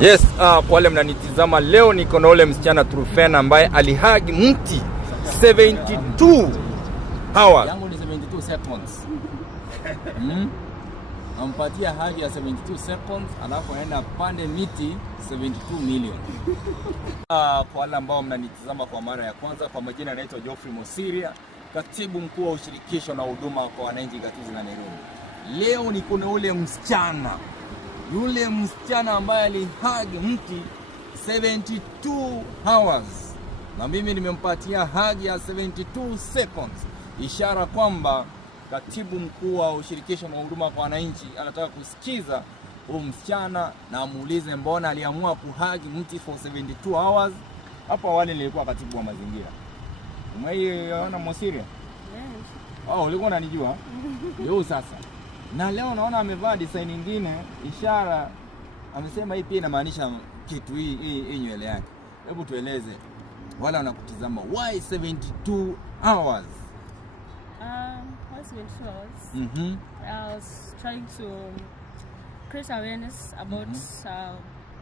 Yes, kwa wale mnanitizama leo niko na ule msichana Trufena ambaye alihagi mti 72 hours. Yangu ni 72 seconds. Ampatia hagi ya 72 seconds alafu aenda pande miti 72 million. Kwa wale ambao mnanitizama kwa mara ya kwanza, kwa majina naitwa Geoffrey Mosiria, katibu mkuu wa ushirikisho na huduma kwa wananchi gatuzi la Nairobi. Leo niko na ule msichana, yule msichana ambaye alihagi mti 72 hours, na mimi nimempatia hagi ya 72 seconds, ishara kwamba katibu mkuu wa ushirikisho na huduma kwa wananchi anataka kusikiza huyu msichana na amuulize mbona aliamua kuhagi mti for 72 hours. Hapo awali nilikuwa katibu wa mazingira. Umeona Mosiria? Ulikuwa unanijua? Leo sasa. Na leo naona amevaa design nyingine, ishara amesema hii pia inamaanisha kitu hii nywele yake. Hebu tueleze wala wanakutizama, why 72 hours? Why 72 hours? I was trying to create awareness about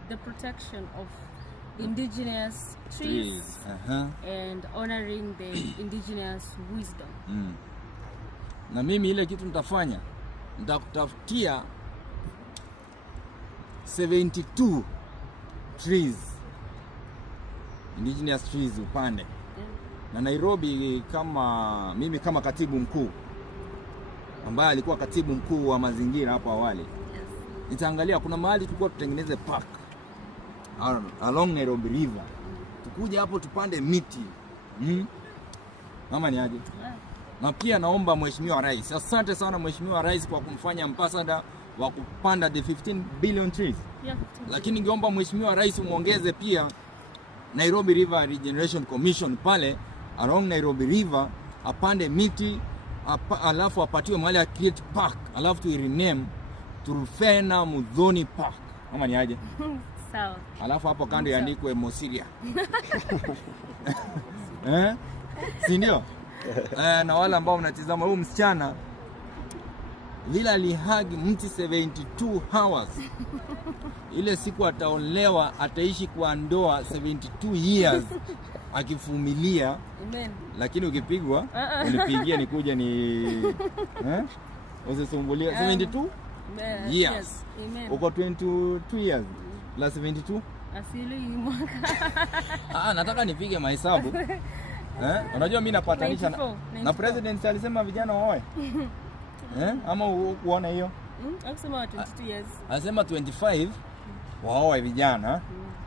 the protection of indigenous trees and honoring the indigenous wisdom. Na mimi ile kitu nitafanya, nitakutafutia 72 trees, indigenous trees upande. Na Nairobi, kama mimi kama katibu mkuu ambaye alikuwa katibu mkuu wa mazingira hapo awali, nitaangalia kuna mahali tulikuwa tutengeneze park along Nairobi River. Tukuja hapo tupande miti. Mama ni aje? Na pia naomba Mheshimiwa Rais, asante sana Mheshimiwa Rais kwa kumfanya ambassador wa kupanda the 15 billion trees. Lakini ningeomba Mheshimiwa Rais muongeze pia Nairobi River Regeneration Commission pale along Nairobi River, apande miti, alafu apatiwe mahali ya create park, alafu tu rename Trufena Muthoni Park. Mama ni aje? Sawa. Alafu hapo kando iandikwe Mosiria. Si ndio? Na wale ambao mnatizama, huyu msichana vile alihagi mti 72 hours. Ile siku ataolewa, ataishi kwa ndoa 72 years akivumilia. Amen. Lakini ukipigwa unipigie nikuje ni usisumbulie. 72 years. Amen. Uko 22 years plus 72. Asili mwaka. Nataka nipige mahesabu. Unajua mimi napatanisha na president alisema vijana waoe. Ama uone hiyo? Akisema 22 years. Alisema 25 waoe vijana.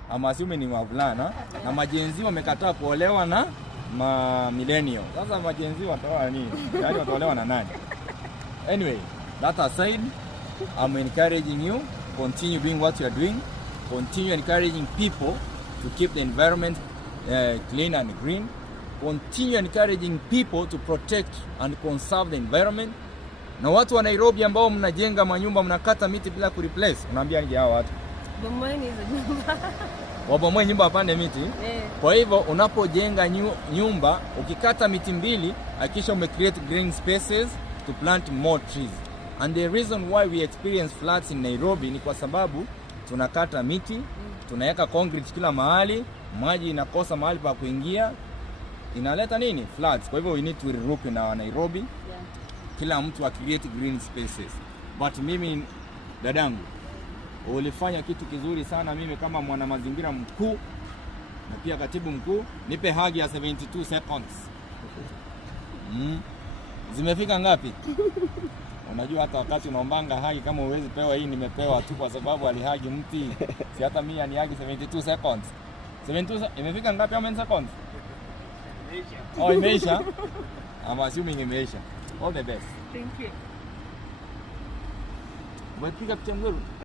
Ama assume ni wavulana, na majenzi wamekataa kuolewa na millennial. Sasa majenzi wataoa nini? Yaani wataolewa na nani? Anyway, that aside, I'm encouraging you, continue doing what you are doing. Continue encouraging people to keep the environment clean and green. Continue encouraging people to protect and conserve the environment. Na watu wa Nairobi ambao mnajenga manyumba, mnakata miti bila kureplace, unaambia nje hao watu? Bomoeni hizo nyumba. Wabomoe nyumba apande miti. Kwa hivyo unapojenga nyumba, ukikata miti mbili, hakikisha umecreate green spaces to plant more trees. And the reason why we experience floods in Nairobi ni kwa sababu tunakata miti, tunaweka concrete kila mahali, maji inakosa mahali pa kuingia, inaleta nini? Floods. Kwa hivyo we need to regroup in our Nairobi. Kila mtu wa create green spaces. But mimi dadangu, ulifanya kitu kizuri sana. Mimi kama mwana mazingira mkuu na pia katibu mkuu, nipe hagi ya 72 seconds. Zimefika ngapi? Unajua hata wakati unaombanga hagi, kama uwezi pewa hii, nimepewa tu kwa sababu alihagi mti. Si hata mimi anihagi 72 seconds. 72 imefika ngapi? How many seconds? Imeisha. I'm assuming imeisha. All the best. Thank you. Umepiga picha nzuri.